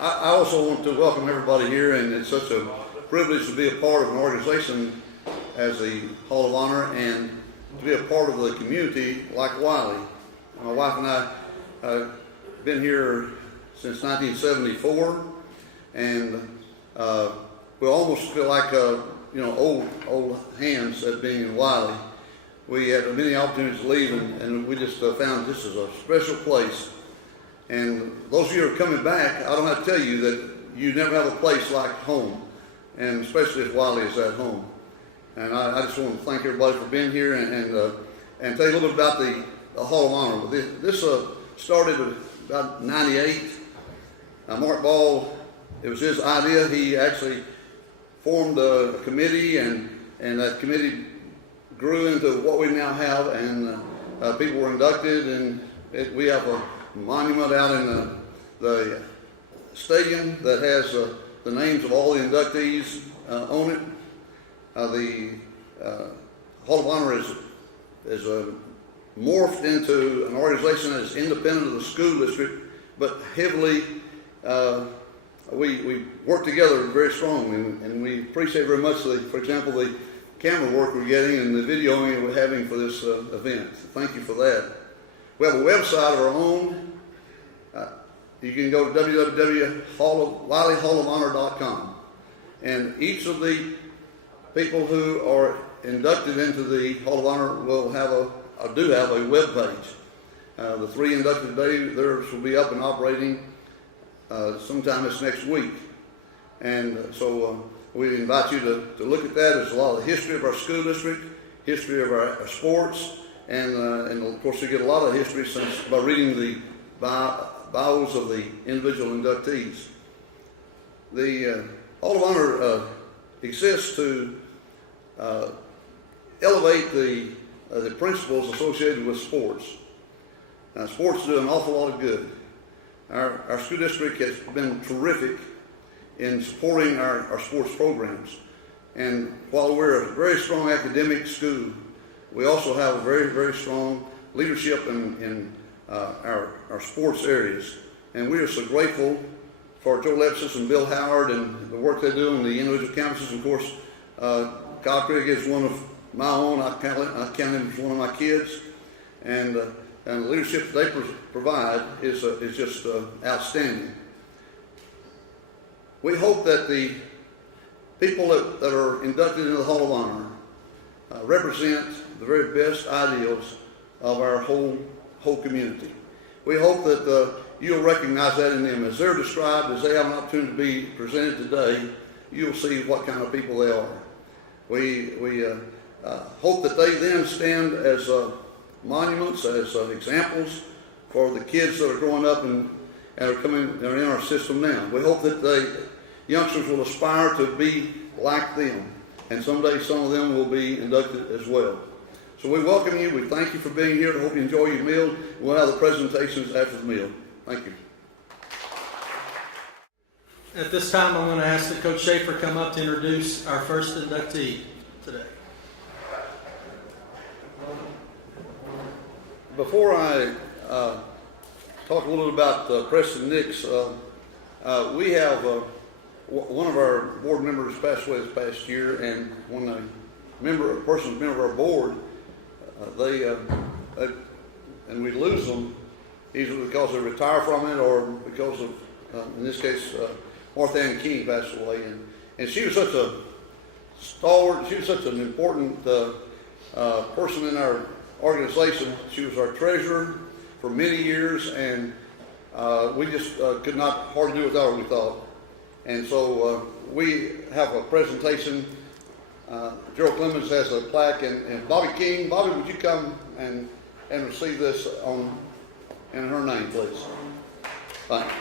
I also want to welcome everybody here, and it's such a privilege to be a part of an organization as the Hall of Honor and to be a part of the community like Wylie. My wife and I have been here since 1974, and we almost feel like old hands at being in Wylie. We had many opportunities to leave, and we just found this is a special place. And those of you who are coming back, I don't have to tell you that you never have a place like home, and especially if Wylie is at home. And I just want to thank everybody for being here and tell you a little bit about the Hall of Honor. This started about '98. Mark Ball, it was his idea. He actually formed a committee, and that committee grew into what we now have, and people were inducted, and we have a monument out in the stadium that has the names of all the inductees on it. The Hall of Honor is morphed into an organization that is independent of the school district, but heavily we work together very strongly, and we appreciate very much, for example, the camera work we're getting and the videoing we're having for this event. Thank you for that. We have a website of our own. You can go to www.WylieHallofHonor.com, and each of the people who are inducted into the Hall of Honor will do have a web page. The 3 inducted today, theirs will be up and operating sometime this next week, and so we invite you to look at that. There's a lot of the history of our school district, history of our sports, and of course you get a lot of history by reading the bios of the individual inductees. The Hall of Honor exists to elevate the principles associated with sports. Sports do an awful lot of good. Our school district has been terrific in supporting our sports programs. And while we're a very strong academic school, we also have a very, very strong leadership in our sports areas. And we are so grateful for Joe Lepsis and Bill Howard and the work they do on the individual campuses. Of course, Kyle Craig is one of my own. I count him as one of my kids. And the leadership that they provide is just outstanding. We hope that the people that are inducted into the Hall of Honor represent the very best ideals of our whole community. We hope that you'll recognize that in them. As they're described, as they have an opportunity to be presented today, you'll see what kind of people they are. We hope that they then stand as monuments, as examples for the kids that are growing up and are in our system now. We hope that the youngsters will aspire to be like them, and someday some of them will be inducted as well. So we welcome you. We thank you for being here. I hope you enjoy your meal. We'll have the presentations after the meal. Thank you. At this time, I'm going to ask that Coach Schaefer come up to introduce our first inductee today. Before I talk a little about Preston Nix, we have one of our board members passed away this past year, and when a person is a member of our board, and we lose them either because they retire from it or because of, in this case, Martha Ann King passed away, and she was such a stalwart. She was such an important person in our organization. She was our treasurer for many years, and we just could not hardly do without her, we thought. And so we have a presentation. Gerald Clemens has a plaque, and Bobby King. Bobby, would you come and receive this in her name, please? Thank you.